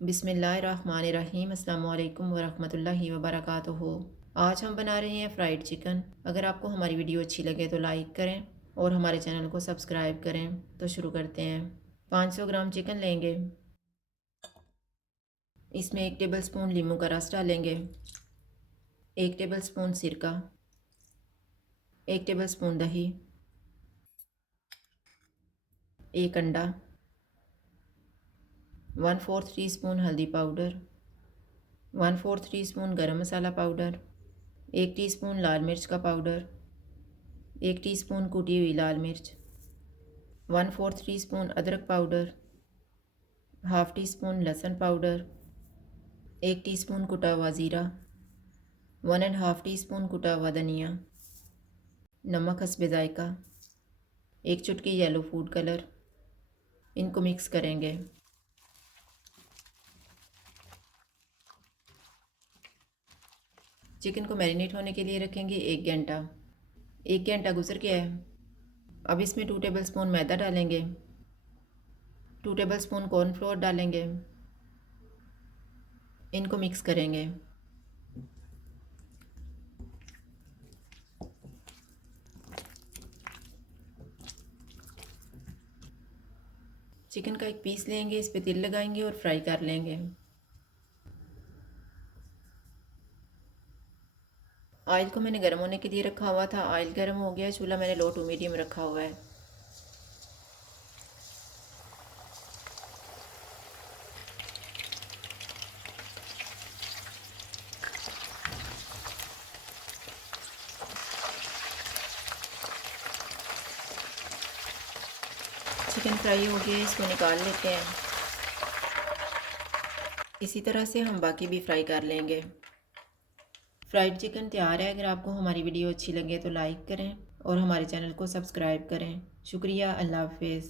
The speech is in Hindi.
बिस्मिल्लाहिर्रहमानिर्रहीम अस्सलामुअलैकुम वरहमतुल्लाहि वबरकातुहू। आज हम बना रहे हैं फ़्राइड चिकन। अगर आपको हमारी वीडियो अच्छी लगे तो लाइक करें और हमारे चैनल को सब्सक्राइब करें। तो शुरू करते हैं। 500 ग्राम चिकन लेंगे। इसमें 1 टेबल स्पून लीमू का रस डालेंगे, 1 टेबल स्पून सिरका, 1 टेबल स्पून दही, 1 अंडा, 1/4 टीस्पून हल्दी पाउडर, 1/4 टीस्पून गरम मसाला पाउडर, 1 टीस्पून लाल मिर्च का पाउडर, 1 टीस्पून कुटी हुई लाल मिर्च, 1/4 टीस्पून अदरक पाउडर, हाफ़ टी स्पून लहसुन पाउडर, 1 टीस्पून कुटा हुआ ज़ीरा, 1.5 टीस्पून कुटा हुआ धनिया, नमक हस्बे ज़ायका, 1 चुटकी येलो फूड कलर। इनको मिक्स करेंगे। चिकन को मैरिनेट होने के लिए रखेंगे 1 घंटा। 1 घंटा गुजर गया है। अब इसमें 2 टेबल स्पून मैदा डालेंगे, 2 टेबल स्पून कॉर्नफ्लोर डालेंगे। इनको मिक्स करेंगे। चिकन का एक पीस लेंगे, इस पे तिल लगाएंगे और फ्राई कर लेंगे। ऑयल को मैंने गर्म होने के लिए रखा हुआ था। ऑयल गर्म हो गया। चूल्हा मैंने लो टू मीडियम रखा हुआ है। चिकन फ्राई हो गया, इसको निकाल लेते हैं। इसी तरह से हम बाकी भी फ्राई कर लेंगे। फ्राइड चिकन तैयार है। अगर आपको हमारी वीडियो अच्छी लगे तो लाइक करें और हमारे चैनल को सब्सक्राइब करें। शुक्रिया। अल्लाह हाफिज़।